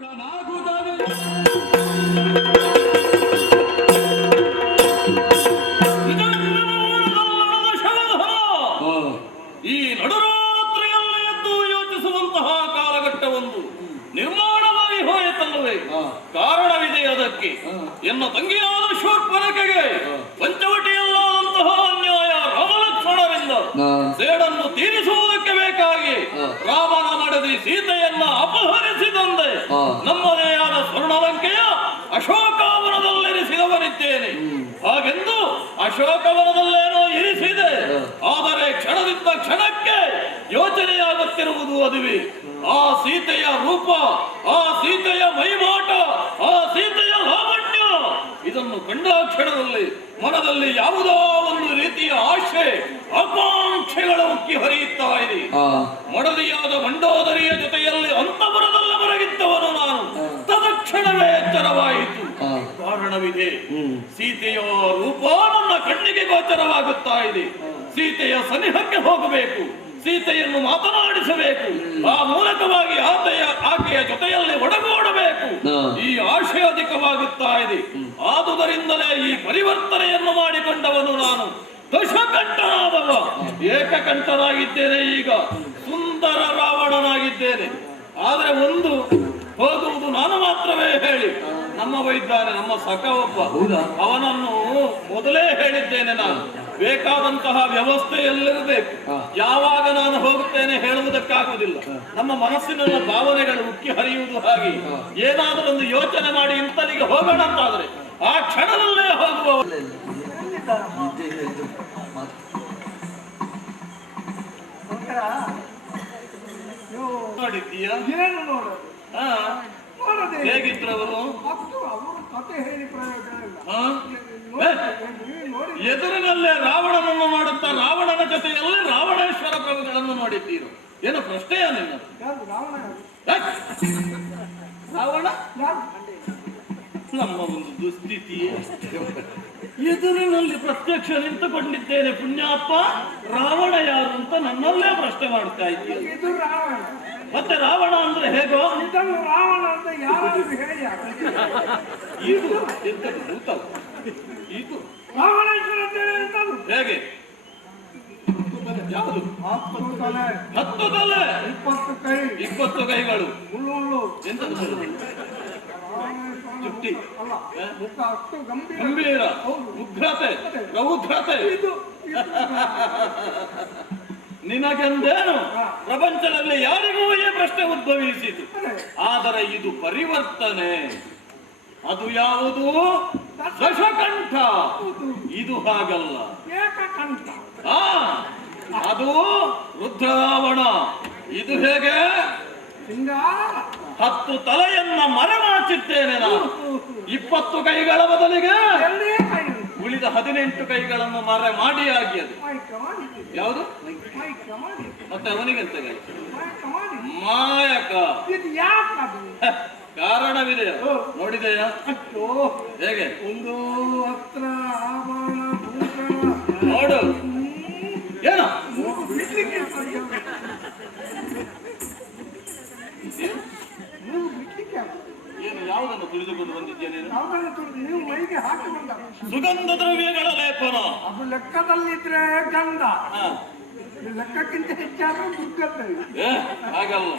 ಈ ನಡುರಾತ್ರಿಯಲ್ಲಿ ಎದ್ದು ಯೋಚಿಸುವಂತಹ ಕಾಲಘಟ್ಟವೊಂದು ನಿರ್ಮಾಣವಾಗಿ ಹೋಯಿತಲ್ಲವೇ? ಕಾರಣವಿದೆ ಅದಕ್ಕೆ. ಎನ್ನ ತಂಗಿಯಾದ ಶೂರ್ಪನಖೆಗೆ ಪಂಚವಟಿಯಲ್ಲಾದಂತಹ ಅನ್ಯಾಯ ರಾಮಲಕ್ಷ್ಮಣರಿಂದ ಸೇಡನ್ನು ತೀರಿಸುವುದಕ್ಕೆ ಬೇಕಾಗಿ ರಾಮನ ಮಡದಿ ಸೀತೆಯನ್ನ ಅಪಹರಿಸಿದಂದೆ ನಮ್ಮದೇ ಆದ ಸ್ವರ್ಣಲಂಕೆಯ ಅಶೋಕವನದಲ್ಲಿರಿಸಿದವನಿದ್ದೇನೆ. ಹಾಗೆಂದು ಅಶೋಕವನದಲ್ಲೇನೋ ಇರಿಸಿದೆ, ಆದರೆ ಕ್ಷಣದಿಂದ ಕ್ಷಣಕ್ಕೆ ಯೋಚನೆಯಾಗುತ್ತಿರುವುದು ಅದುವೆ. ಆ ಸೀತೆಯ ರೂಪ, ಆ ಸೀತೆಯ ಮೈಮಾಟ, ಆ ಸೀತೆಯ ಲಾವಣ್ಯ, ಇದನ್ನು ಕಂಡ ಕ್ಷಣದಲ್ಲಿ ಮನದಲ್ಲಿ ಯಾವುದೋ ಒಂದು ರೀತಿಯ ಆಶೆ ಆಕಾಂಕ್ಷೆಗಳ ಉಕ್ಕಿ ಹರಿಯುತ್ತಾ ಇದೆ. ಮಡದಿಯಾದ ಮಂಡೋದರಿಯ ಜೊತೆಯಲ್ಲಿ ಅಂತಪುರದಲ್ಲ ಬರಗಿದ್ದವನು ನಾನು. ತದಕ್ಷಣವೇ ಎಚ್ಚರವಾಯಿತು. ಕಾರಣವಿದೆ. ಸೀತೆಯ ರೂಪ ನನ್ನ ಕಣ್ಣಿಗೆ ಗೋಚರವಾಗುತ್ತಾ ಇದೆ. ಸೀತೆಯ ಸನಿಹಕ್ಕೆ ಹೋಗಬೇಕು, ಸೀತೆಯನ್ನು ಮಾತನಾಡಿಸಬೇಕು, ಆ ಮೂಲಕವಾಗಿ ಆಕೆಯ ಜೊತೆಯಲ್ಲಿ ಒಡಗೂಡಬೇಕು. ಈ ಆಶೆ ಅಧಿಕವಾಗುತ್ತಾ ಇದೆ. ಆದುದರಿಂದಲೇ ಈ ಪರಿವರ್ತನೆಯನ್ನು ಮಾಡಿಕೊಂಡವನು ನಾನು. ದಶಕಂಠನಾದವ ಏಕಕಂಠನಾಗಿದ್ದೇನೆ. ಈಗ ಸುಂದರ ರಾವಣನಾಗಿದ್ದೇನೆ. ಆದರೆ ಒಂದು ಹೋಗುವುದು ನಾನು ಮಾತ್ರವೇ ಹೇಳಿ. ನಮ್ಮವ ಇದ್ದಾನೆ, ನಮ್ಮ ಸಖ ಒಬ್ಬ, ಅವನನ್ನು ಮೊದಲೇ ಹೇಳಿದ್ದೇನೆ ನಾನು. ಬೇಕಾದಂತಹ ವ್ಯವಸ್ಥೆಯಲ್ಲಿರಬೇಕು. ಯಾವಾಗ ನಾನು ಹೋಗುತ್ತೇನೆ ಹೇಳುವುದಕ್ಕಾಗುವುದಿಲ್ಲ. ನಮ್ಮ ಮನಸ್ಸಿನ ಭಾವನೆಗಳು ಉಕ್ಕಿ ಹರಿಯುವುದು ಹಾಗೆ. ಏನಾದರೂ ಒಂದು ಯೋಚನೆ ಮಾಡಿ ಇಂತಲಿಗೆ ಹೋಗೋಣ ಅಂತಾದ್ರೆ ಆ ಕ್ಷಣದಲ್ಲೇ ಹೋಗುವ. ನೋಡಿದ್ದೀಯಾ? ಏನು ನೋಡು. ಹೇಗಿದ್ರು ಎದುರಿನಲ್ಲೇ ರಾವಣನನ್ನು ಮಾಡುತ್ತಾ ರಾವಣನ ಜೊತೆಯಲ್ಲಿ ರಾವಣೇಶ್ವರ ಪ್ರಭುಗಳನ್ನು ನೋಡಿದ್ದೀರು. ಏನು ಪ್ರಶ್ನೆಯ ನಿನ್ನ? ರಾವಣ ನಮ್ಮ ಒಂದು ದುಸ್ಥಿತಿ. ಎದುರಿನಲ್ಲಿ ಪ್ರತ್ಯಕ್ಷ ನಿಂತುಕೊಂಡಿದ್ದೇನೆ. ಪುಣ್ಯಾತ್ಮ, ರಾವಣ ಯಾರು ಅಂತ ನನ್ನಲ್ಲೇ ಪ್ರಶ್ನೆ ಮಾಡ್ತಾ ಇದ್ದೀರಿ. ಮತ್ತೆ ರಾವಣ ಅಂದ್ರೆ ಹೇಗೋ? ಇದನ್ನು ರಾವಣ ಅಂತ ಯಾರು ಹೇಳಿ? ಇದು ಇದು ರಾವಣೇಶ್ವರ ಹೇಗೆ? ಯಾವುದು? 10 ತಲೆ, 20 ಕೈಗಳು, ಚುಟ್ಟಿ, ಗಂಭೀರ, ಉಗ್ರತೆ, ರೌದ್ರತೆ. ನಿನಗೆಂದೇನು ಪ್ರಪಂಚದಲ್ಲಿ ಯಾರಿಗೂ ಈ ಪ್ರಶ್ನೆ ಉದ್ಭವಿಸಿತು. ಆದರೆ ಇದು ಪರಿವರ್ತನೆ. ಅದು ಯಾವುದು? ದಶಕಂಠ. ಇದು ಹಾಗಲ್ಲ, ಏಕಕಂಠ. ಅದು ರುದ್ರರಾವಣ. ಇದು ಹೇಗೆ? 10 ತಲೆಯನ್ನ ಮರೆಮಾಚಿದ್ದೇನೆ ನಾನು. 20 ಕೈಗಳ ಬದಲಿಗೆ ಉಳಿದ 18 ಕೈಗಳನ್ನು ಮರೆ ಮಾಡಿ ಆಗಿಯದು. ಯಾವುದು? ಮತ್ತೆ ಅವನಿಗೆಂತ ಮಾಯಕ. ಕಾರಣವಿದೆ, ನೋಡಿದೆಯಾ? ಹೇಗೆ? ಒಂದು ಹತ್ರ ನೋಡು. ಏನ ಏನು? ಯಾವುದನ್ನು ತಿಳಿದುಕೊಂಡು ಬಂದಿದ್ದೇನೆ? ಸುಗಂಧ ದ್ರವ್ಯಗಳ ಲೇಪನ. ಅದು ಲೆಕ್ಕದಲ್ಲಿದ್ರೆ ಗಂಧ, ಲೆಕ್ಕಕ್ಕಿಂತ ಹೆಚ್ಚಾದ್ರೂ ದುರ್ಗಂಧ. ಹಾಗಲ್ಲ,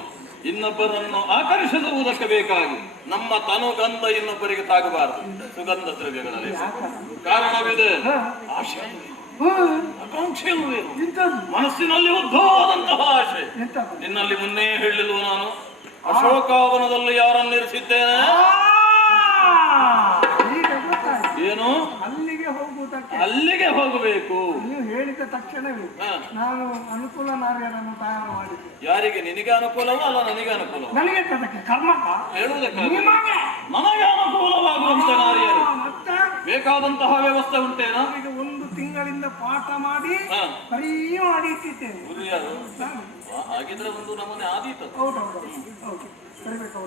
ಇನ್ನೊಬ್ಬರನ್ನು ಆಕರ್ಷಿಸುವುದಕ್ಕೆ ಬೇಕಾಗಿ ನಮ್ಮ ತನುಗಂಧ ಇನ್ನೊಬ್ಬರಿಗೆ ತಾಗಬಾರದು. ಸುಗಂಧ ದ್ರವ್ಯಗಳ ಲೇಪನ. ಕಾರಣವಿದೆ. ಆಶೆ, ಆಕಾಂಕ್ಷೆ, ಮನಸ್ಸಿನಲ್ಲಿ ಉದ್ಭವವಾದಂತಹ ಆಶೆ. ನಿನ್ನಲ್ಲಿ ಮುನ್ನೇ ಹೇಳಿಲ್ವ ನಾನು? ಅಶೋಕವನದಲ್ಲಿ ಯಾರನ್ನಿರಿಸಿದ್ದೇನೆ? ಏನು? ಅಲ್ಲಿಗೆ ಹೋಗಬೇಕು. ನೀವು ಹೇಳಿದ ತಕ್ಷಣವೇ ನಾನು ಅನುಕೂಲ ನಾರ್ಯರನ್ನು ತಯಾರು ಮಾಡಿದ್ದೆ. ಯಾರಿಗೆ? ನಿನಗೆ ಅನುಕೂಲವ ಅಲ್ಲ ನನಗೆ ಅನುಕೂಲ? ನನಗೆ ಕರ್ಮಕ ಹೇಳುವುದಕ್ಕೆ ನನಗೆ ಅನುಕೂಲವಾಗುವಂತ ನಾರ್ಯರು ಬೇಕಾದಂತಹ ವ್ಯವಸ್ಥೆ ಉಂಟೇನಾ? ಈಗ 1 ತಿಂಗಳಿಂದ ಪಾಠ ಮಾಡಿ ಬರೀ ಮಾಡಿಟ್ಟಿದ್ದೇನೆ. ಹಾಗಿದ್ರೆ ಒಂದು ನಮೂನೆ ಆದೀತು. ಹೌದೌದು, ಕರಿಬೇಕು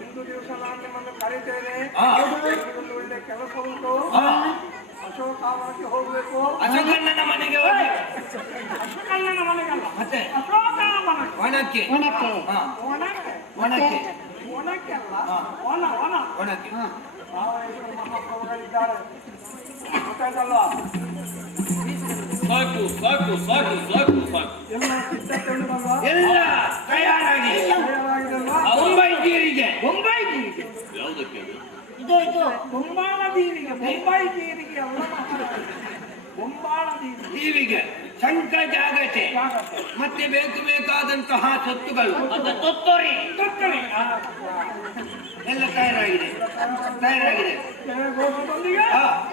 ಒಂದು ದಿವಸ ನಾನು ನಿಮ್ಮನ್ನು ಕರೀತೇನೆ. ಒಳ್ಳೆ ಕೆಲಸ ಉಂಟು. ಅಶೋಕಾವನಕ್ಕೆ ಹೋಗ್ಬೇಕು. ಅಶೋಕಣ್ಣನ ಮನೆಗೆ ಹೋಗಿ. ಅಶೋಕಣ್ಣನ ಮನೆಗಲ್ಲ, ಮತ್ತೆ ಅಶೋಕಾವನಕ್ಕೆ. ಒಣಕ್ಕೆ ಒಣಕ್ಕೆ ಒಣಕ್ಕೆ ಅಲ್ಲ, ಒಣ ಒಣ ಒಣಕ್ಕೆ ಮಹಾಪ್ರಭುಗಳಿದ್ದಾರೆ, ಗೊತ್ತಾಯ್ತಲ್ವಾ? ಸಾಕು ಸಾಕು ಸಾಕು ಸಾಕು ಸಾಕು. ಎಲ್ಲ ಸಿದ್ಧತೆ ಉಂಟಲ್ವಾ? ಎಲ್ಲ ತಯಾರಾಗಿ ತಯಾರಾಗಿದಲ್ವಾ? ಮುಂಬೈ ತೀರಿಗೆ. ಮುಂಬೈ ತೀರಿಗೆ, ಯಾವುದಕ್ಕೆ? ಬೊಂಬಾಳ ತೀರಿಗೆ, ಮುಂಬೈ ತೀರಿಗೆ ಅಲ್ಲ ಮಹಾರಾಜ, ಬೊಂಬಾಳ ತೀರಿಗೆ ಶಂಕ ಜಾಗಟೆ ಮತ್ತೆ ಬೇಕಾದಂತಹ ಸತ್ತುಗಳು ತೊತ್ತೊರೆ ಎಲ್ಲ ತಯಾರಾಗಿದೆ ತಯಾರಾಗಿದೆ.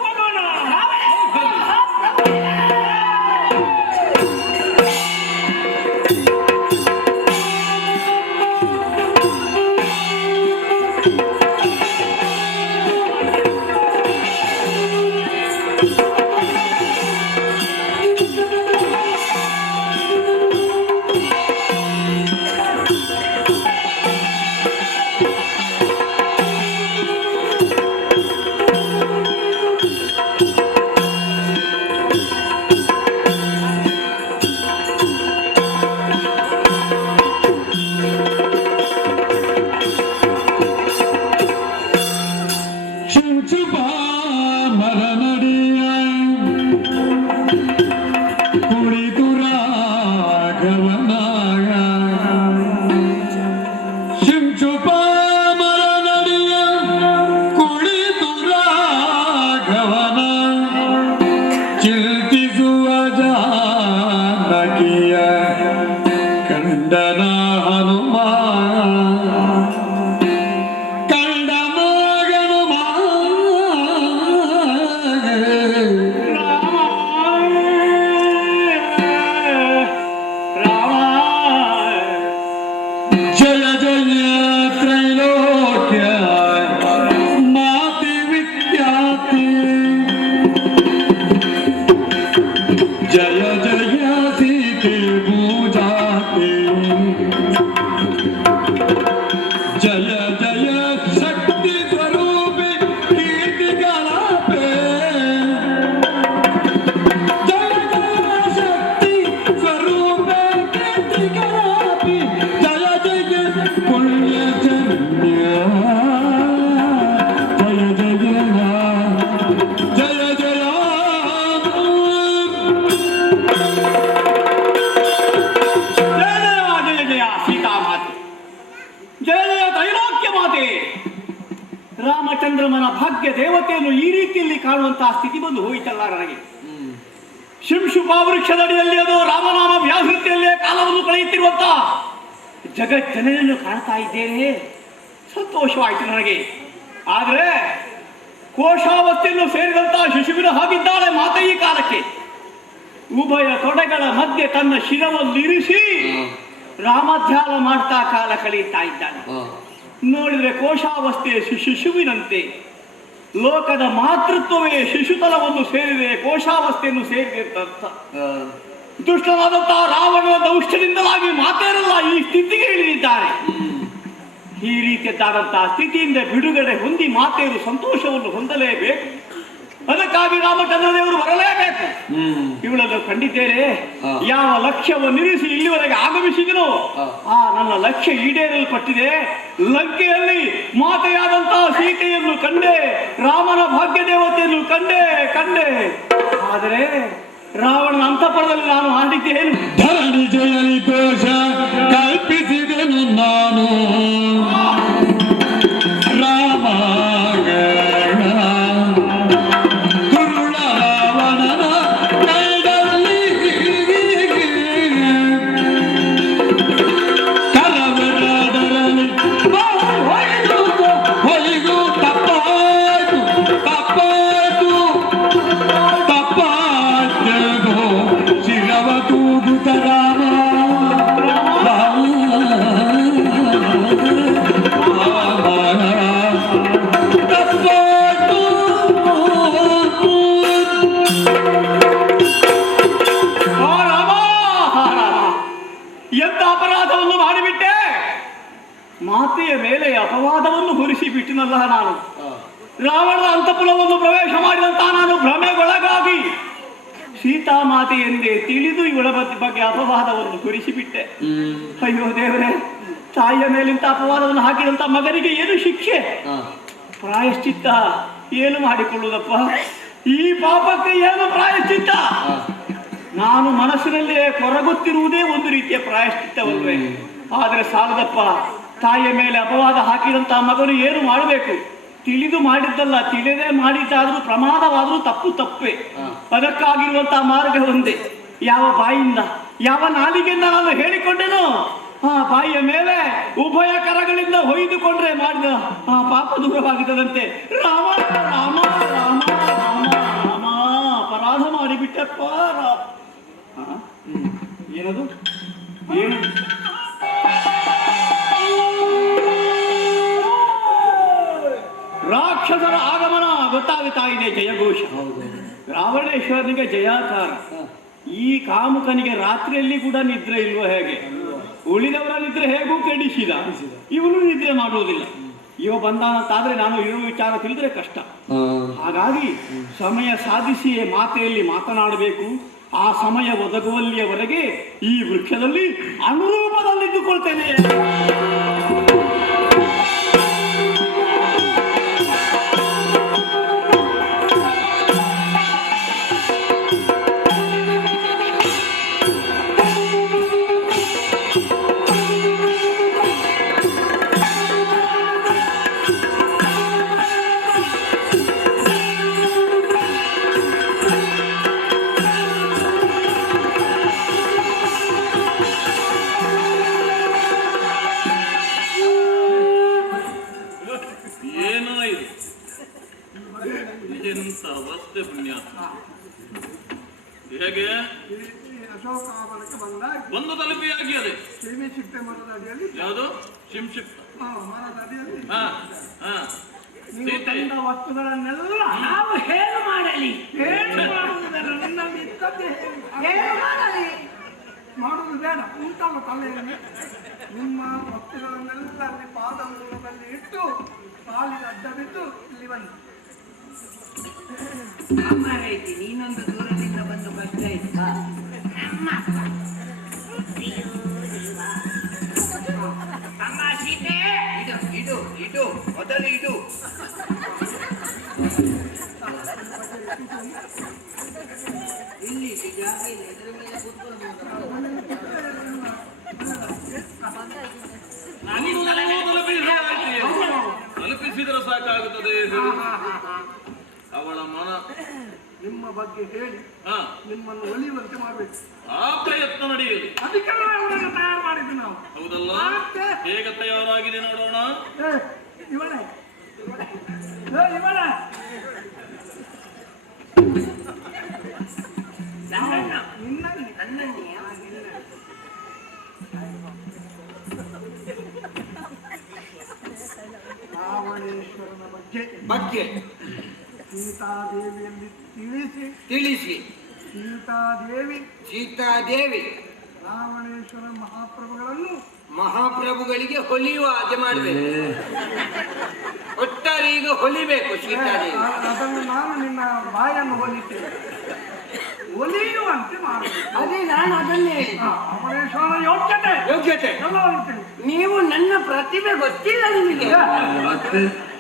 ಹೋಗೋಣ. ರಾಮಚಂದ್ರಮನ ಭಾಗ್ಯ ದೇವತೆಯನ್ನು ಈ ರೀತಿಯಲ್ಲಿ ಕಾಣುವಂತಹ ಸ್ಥಿತಿ ಬಂದು ಹೋಯಿತಲ್ಲ ನನಗೆ. ಶಿಂಶುಪಾ ವೃಕ್ಷದಡಿಯಲ್ಲಿ ಅದು ರಾಮನಾಮ ವ್ಯಾಹೃತಿಯಲ್ಲೇ ಕಾಲವನ್ನು ಕಳೆಯುತ್ತಿರುವಂತ ಜಗಜ್ಜನನನ್ನು ಕಾಣ್ತಾ ಇದ್ದೇನೆ. ಸಂತೋಷವಾಯಿತು ನನಗೆ. ಆದರೆ ಕೋಶಾವಸ್ಥೆಯನ್ನು ಸೇರಿದಂತಹ ಶಿಶುವಿನ ಹಾಗಿದ್ದಾಳೆ ಮಾತೆ ಈ ಕಾಲಕ್ಕೆ. ಉಭಯ ತೊಡೆಗಳ ಮಧ್ಯೆ ತನ್ನ ಶಿರವನ್ನಿರಿಸಿ ರಾಮಧ್ಯಾನ ಮಾಡ್ತಾ ಕಾಲ ಕಳೆಯುತ್ತಾ ಇದ್ದಾನೆ. ನೋಡಿದರೆ ಕೋಶಾವಸ್ಥೆಯ ಶಿಶುವಿನಂತೆ ಲೋಕದ ಮಾತೃತ್ವವೇ ಶಿಶುತಲವನ್ನು ಸೇರಿದೆ, ಕೋಶಾವಸ್ಥೆಯನ್ನು ಸೇರಿದೆ ಅಂತ ಅರ್ಥ. ದುಷ್ಟನಾದಂತಹ ರಾವಣನ ದೌಷ್ಟ್ಯದಿಂದಲಾಗಿ ಮಾತೇರಲ್ಲ ಈ ಸ್ಥಿತಿಗೆ ಇಳಿದಿದ್ದಾರೆ. ಈ ರೀತಿಯಾದಂತಹ ಸ್ಥಿತಿಯಿಂದ ಬಿಡುಗಡೆ ಹೊಂದಿ ಮಾತೆಯರು ಸಂತೋಷವನ್ನು ಹೊಂದಲೇಬೇಕು. ಅದಕ್ಕಾಗಿ ರಾಮಚಂದ್ರ ದೇವರು ಬರಲೇಬೇಕು. ಇವಳನ್ನು ಕಂಡಿದ್ದೇನೆ. ಯಾವ ಲಕ್ಷ್ಯವನ್ನಿರಿಸಿ ಇಲ್ಲಿವರೆಗೆ ಆಗಮಿಸಿದನೋ ಆ ನನ್ನ ಲಕ್ಷ್ಯ ಈಡೇರಲ್ಪಟ್ಟಿದೆ. ಲಂಕೆಯಲ್ಲಿ ಮಾತೆಯಾದಂತಹ ಸೀತೆಯನ್ನು ಕಂಡೆ, ರಾಮನ ಭಾಗ್ಯ ದೇವತೆಯನ್ನು ಕಂಡೆ. ಆದರೆ ರಾವಣನ ಅಂತಃಪುರದಲ್ಲಿ ನಾನು ಮಾಡಿದ್ದೇನು? ಧರಣಿ ಜಯಲಿ ದೋಷ ಕಲ್ಪಿಸಿದೆನು ನಾನು ರಾಮ ಮಾತೆಯ ಮೇಲೆ ಅಪವಾದವನ್ನು ಹೊರಿಸಿ ಬಿಟ್ಟಿನಲ್ಲ ನಾನು. ರಾವಣನ ಅಂತಃಪುರವನ್ನು ಪ್ರವೇಶ ಮಾಡಿದಂತ ನಾನು ಭ್ರಮೆಗೊಳಗಾಗಿ ಸೀತಾಮಾತೆ ಎಂದೇ ತಿಳಿದು ಇವಳ ಬಗ್ಗೆ ಅಪವಾದವನ್ನು ಹೊರಿಸಿಬಿಟ್ಟೆ. ಅಯ್ಯೋ ದೇವರೇ, ತಾಯಿಯ ಮೇಲಿಂತ ಅಪವಾದವನ್ನು ಹಾಕಿದಂತ ಮಗನಿಗೆ ಏನು ಶಿಕ್ಷೆ, ಪ್ರಾಯಶ್ಚಿತ್ತ ಏನು ಮಾಡಿಕೊಳ್ಳುವುದಪ್ಪ? ಈ ಪಾಪಕ್ಕೆ ಏನು ಪ್ರಾಯಶ್ಚಿತ್ತ? ನಾನು ಮನಸ್ಸಿನಲ್ಲಿ ಕೊರಗುತ್ತಿರುವುದೇ ಒಂದು ರೀತಿಯ ಪ್ರಾಯಶ್ಚಿತ್ತವಲ್ವೇ? ಆದರೆ ಸಾಲದಪ್ಪ, ತಾಯಿಯ ಮೇಲೆ ಅಪವಾದ ಹಾಕಿದಂತ ಮಗನು ಏನು ಮಾಡಬೇಕು? ತಿಳಿದು ಮಾಡಿದ್ದಲ್ಲ, ತಿಳಿದೇ ಮಾಡಿದ್ದಾದ್ರೂ ಪ್ರಮಾದವಾದ್ರೂ ತಪ್ಪು ತಪ್ಪೆ. ಅದಕ್ಕಾಗಿರುವಂತಹ ಮಾರ್ಗ ಒಂದೇ. ಯಾವ ಬಾಯಿಂದ, ಯಾವ ನಾಲಿಗೆಯಿಂದ ನಾನು ಹೇಳಿಕೊಂಡೆನೋ ಆ ಬಾಯಿಯ ಮೇಲೆ ಉಭಯ ಕರಗಳಿಂದ ಹೊಯ್ದುಕೊಂಡ್ರೆ ಮಾಡಿದ ಆ ಪಾಪ ದೂರವಾಗಿದ್ದದಂತೆ. ರಾಮ ರಾಮ ರಾಮ ರಾಮ ರಾಮ, ಅಪರಾಧ ಮಾಡಿಬಿಟ್ಟಪ್ಪ. ಏನದು ಏನು? ರಾಕ್ಷಸರ ಆಗಮನ ಗೊತ್ತಾಗುತ್ತಾ ಇದೆ. ಜಯಘೋಷ. ರಾವಣೇಶ್ವರನಿಗೆ ಜಯಾಕಾರ. ಈ ಕಾಮುಕನಿಗೆ ರಾತ್ರಿಯಲ್ಲಿ ಕೂಡ ನಿದ್ರೆ ಇಲ್ವೋ ಹೇಗೆ? ಉಳಿದವರ ನಿದ್ರೆ ಹೇಗೂ ಕೆಡಿಸಿದ, ಇವನು ನಿದ್ರೆ ಮಾಡುವುದಿಲ್ಲ. ಇವ ಬಂದಾನಂತಾದ್ರೆ ನಾನು ಇರುವ ವಿಚಾರ ತಿಳಿದ್ರೆ ಕಷ್ಟ. ಹಾಗಾಗಿ ಸಮಯ ಸಾಧಿಸಿಯೇ ಮಾತೆಯಲ್ಲಿ ಮಾತನಾಡಬೇಕು. ಆ ಸಮಯ ಒದಗುವಲ್ಲಿಯವರೆಗೆ ಈ ವೃಕ್ಷದಲ್ಲಿ ಅನುರೂಪದಲ್ಲಿದ್ದುಕೊಳ್ತೇನೆ. ಹೇಗೆ ಅಶೋಕಾವನಕ್ಕೆ ಬಂದಾಗ ಒಂದು ತಲುಪಿಯಾಗಿ ಅದೇ ಸಿಪ್ಪೆ ಮರದ ಅಡಿಯಲ್ಲಿ ಯಾವುದು ಶಿಂಶಿಪ್ತ ಮರದ ಅಡಿಯಲ್ಲಿ ಸೀತೆ ತಂದ ವಸ್ತುಗಳನ್ನೆಲ್ಲ ನಾವು ಹೇಗೆ ಮಾಡಲಿ? ಏನು ಮಾಡುವುದಲ್ಲ, ನನ್ನಲ್ಲಿ ಇದ್ದದ್ದೇ ಏನು ಮಾಡಲಿ? ಮಾಡುವುದು ಬೇಡ, ಉಂಟಲ್ಲ ತಲೆಯಲ್ಲಿ. ನಿಮ್ಮ ವಸ್ತುಗಳನ್ನೆಲ್ಲ ಅಲ್ಲಿ ಪಾದ ಮೂಲದಲ್ಲಿ ಇಟ್ಟು ಕಾಲಿಗೆ ಅಡ್ಡ ಬಿದ್ದು ಇಲ್ಲಿ ಬನ್ನಿ. ಅಮ್ಮ ರೈತಿ ನೀನೊಂದು ದೂರದಿಂದ ಬಂದು ಬರ್ತಾ ಇದ್ದ ಅಮ್ಮ ಸೀತೆ, ಇಡು ಇಡು ಇಡು, ಮೊದಲು ಇಡು. ಇಲ್ಲಿ ಜಾಗ ಇಲ್ಲ, ಎದುರು ಮೇಲೆ ತಲುಪಿಸಿದ್ರೆ ಸಾಕಾಗುತ್ತದೆ. ಅವಳ ಮನ ನಿಮ್ಮ ಬಗ್ಗೆ ಹೇಳಿ ನಿಮ್ಮನ್ನು ಒಲಿಯುವಂತೆ ಮಾಡಬೇಕು. ಆ ಪ್ರಯತ್ನ ನಡೆಯಲಿ. ಅದಕ್ಕೆಲ್ಲ ಅವರನ್ನು ತಯಾರು ಮಾಡಿದ್ವಿ ನಾವು. ಹೌದಲ್ಲ? ಹೇಗೆ ತಯಾರಾಗಿದೆ ನೋಡೋಣ. ಇವಳೆ ಇವಳೆ ರಾವಣೇಶ್ವರನ ಬಗ್ಗೆ ಸೀತಾದೇವಿಯಲ್ಲಿ ತಿಳಿಸಿ ಸೀತಾದೇವಿ ರಾವಣೇಶ್ವರ ಮಹಾಪ್ರಭುಗಳಿಗೆ ಹೊಲಿಯುವ ಹಾಗೆ ಮಾಡಬೇಕು. ಒಟ್ಟಾರೆ ಈಗ ಹೊಲಿಬೇಕು ಸೀತಾದೇವಿ. ಅದನ್ನು ನಾನು ನಿನ್ನ ಬಾಯನ್ನು ಹೊಲಿತೇನೆ, ಹೊಲಿಯುವಂತೆ ಮಾಡಬೇಕು. ಅದೇ ನಾನು ಅದನ್ನೇ ರಾವಣೇಶ್ವರನ ಯೋಗ್ಯತೆ ಎಲ್ಲ ಹೊಲಿತೇನೆ. ನೀವು ನನ್ನ ಪ್ರತಿಭೆ ಗೊತ್ತಿಲ್ಲ ನಿಮಗೆ.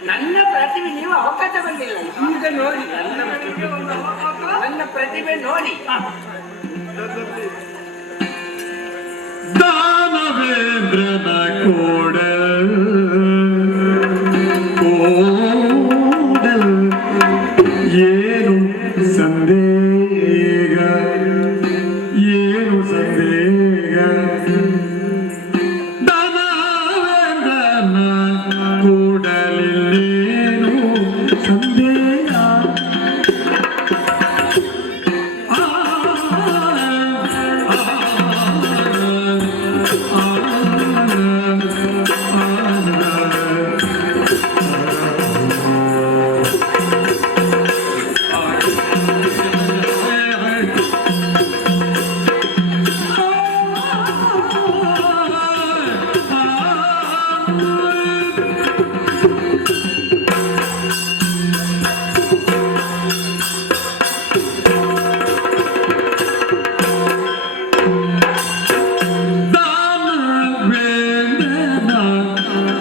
ನನ್ನ ಪ್ರತಿಭೆ ನೀವು ಅವಕಾಶ ಬಂದಿಲ್ಲ. ಈಗ ನೋಡಿ ನನ್ನ ಪ್ರತಿಭೆ ನೋಡಿ. ದಾನವೇಂದ್ರನ ಕೋಡಲ್ ಏನು ಸಂದೇಹ, ಏನು ಸಂದೇಹ. ದಾನವೇಂದ್ರನ ಕೂಡಲಿಲ್ಲೇನು ಸಂದೇಹ.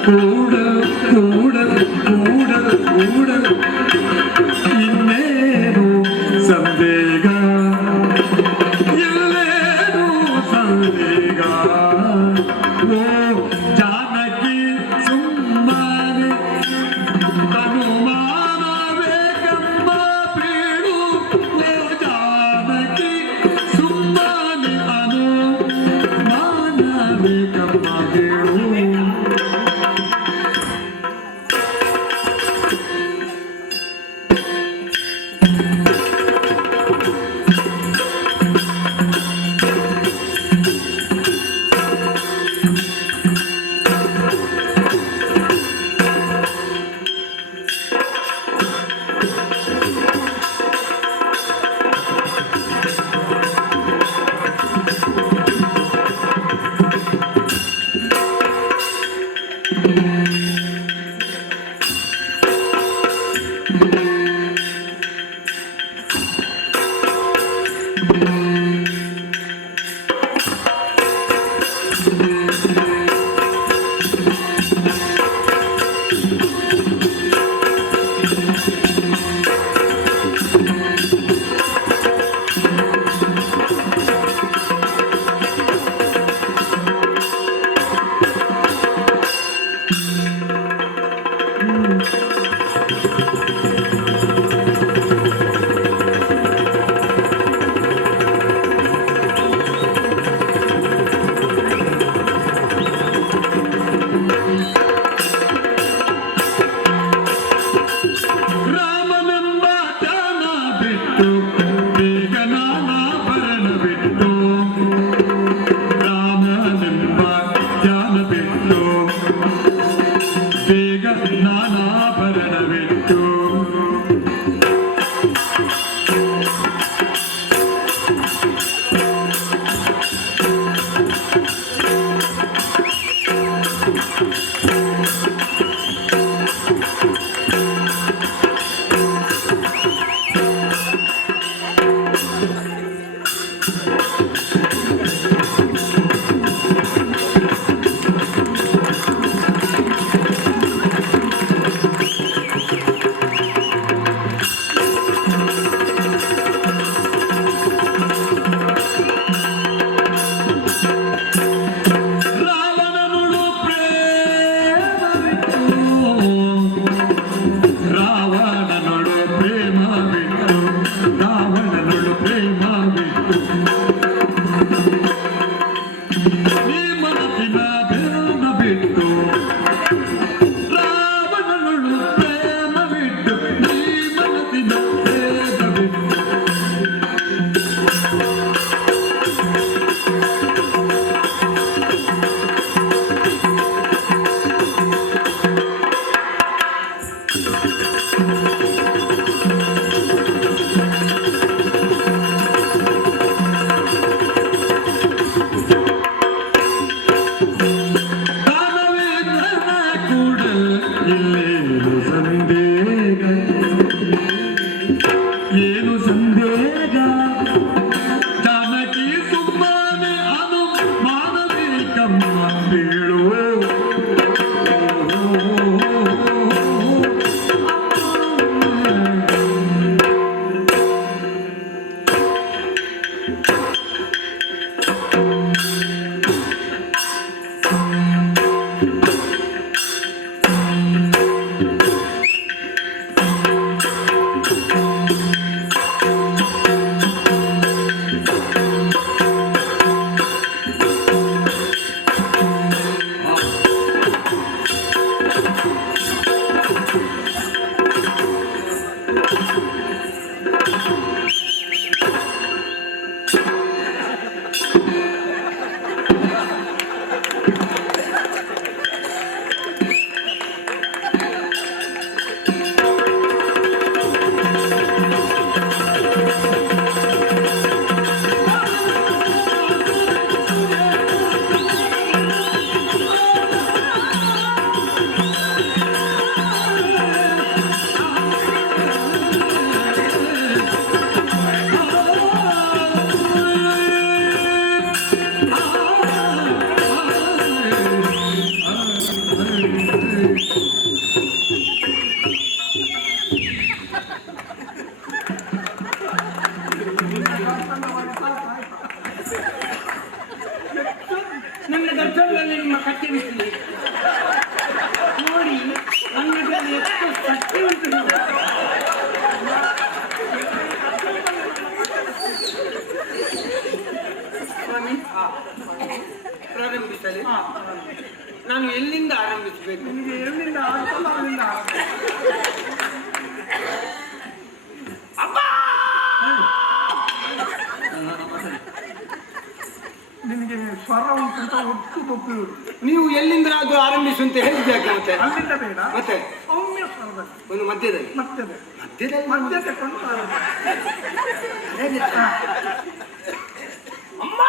ಕೂಡಲು ಕೂಡಲು ಕೂಡಲು ಕೂಡಲು ಇನ್ನೇನು ಸಂದೇಗ ಎಲ್ಲೇನು ಸಂದೇಗ ಓ ಜಾನಕಿ ಸುಮ್ಮನೆ ಅನುಮಾನವೇ ಕಮ್ಮ ಬೀಳು ಓ ಜಾನಕಿ ಸುಮ್ಮನೆ ಅನುಮಾನವೇ ಕಮ್ಮ ಬೀಳು ರಾಮನೆಂಬ ಜ್ಞಾನ ಬಿಟ್ಟು ಬೇಗ ನಾನಾಭರಣ ಬಿಟ್ಟು ರಾಮನೆಂಬ ಜ್ಞಾನ ಬಿಟ್ಟು ಬೇಗ ನಾನಾಭರಣ ಬಿಟ್ಟು ರಾವಣನುಳು ಪ್ರೇಮವಿಟ್ಟು ರಾವಣನುಳು ಪ್ರೇಮವಿಟ್ಟು ರಾವಣನುಳು ಪ್ರೇಮವಿಟ್ಟು ನೀ ಮನಸ್ಸಿನ ಬೇನ ಬಿಟ್ಟು ರಾವಣನುಳು ಪ್ರೇಮವಿಟ್ಟು ನೀ ಮನಸ್ಸಿನ ಬೇನ ಬಿಟ್ಟು ದಾನವೇಂದ್ರನ ಕೂಡಲ್ ಇಲ್ಲೇನು ಸಂದೇಗ ಏನು ಸಂದೇಗ ಜಾನಕಿ ಸುಮ್ಮನೆ ಅನುಮಾನವೇ ಕಮ್ಮ ಬೀಳು ಹೆಸರಿನಲ್ಲಿ ನಿಮ್ಮ ಕತ್ತೆ ಬಿಟ್ಟಲಿ ನೋಡಿ ನನ್ನದಲ್ಲಿ ಎಷ್ಟು ಶಕ್ತಿ ಉಂಟು ನೋಡಿ. ಸ್ವಾಮಿ ಪ್ರಾರಂಭಿಸಲಿ. ನಾನು ಎಲ್ಲಿಂದ ಆರಂಭಿಸಬೇಕು? ನಿಮಗೆ ಎಲ್ಲಿಂದ ಆಗುತ್ತಲ್ಲ ಅಲ್ಲಿಂದ ನಿನಗೆ ಸ್ವರ ಉಂಟು ಒಟ್ಟು ಗೊತ್ತಿರುವುದು. ನೀವು ಎಲ್ಲಿಂದ ಅದು ಆರಂಭಿಸು ಅಂತ ಹೇಳಿದ್ಯಾಕೆ ಮತ್ತೆ? ಅಲ್ಲಿಂದ ಬೇಡ, ಮತ್ತೆ ಸೌಮ್ಯ ಸ್ವರದಲ್ಲಿ ಒಂದು ಮಧ್ಯದಲ್ಲಿ ಮಧ್ಯದಲ್ಲಿ ತಕೊಂಡು ಅಮ್ಮ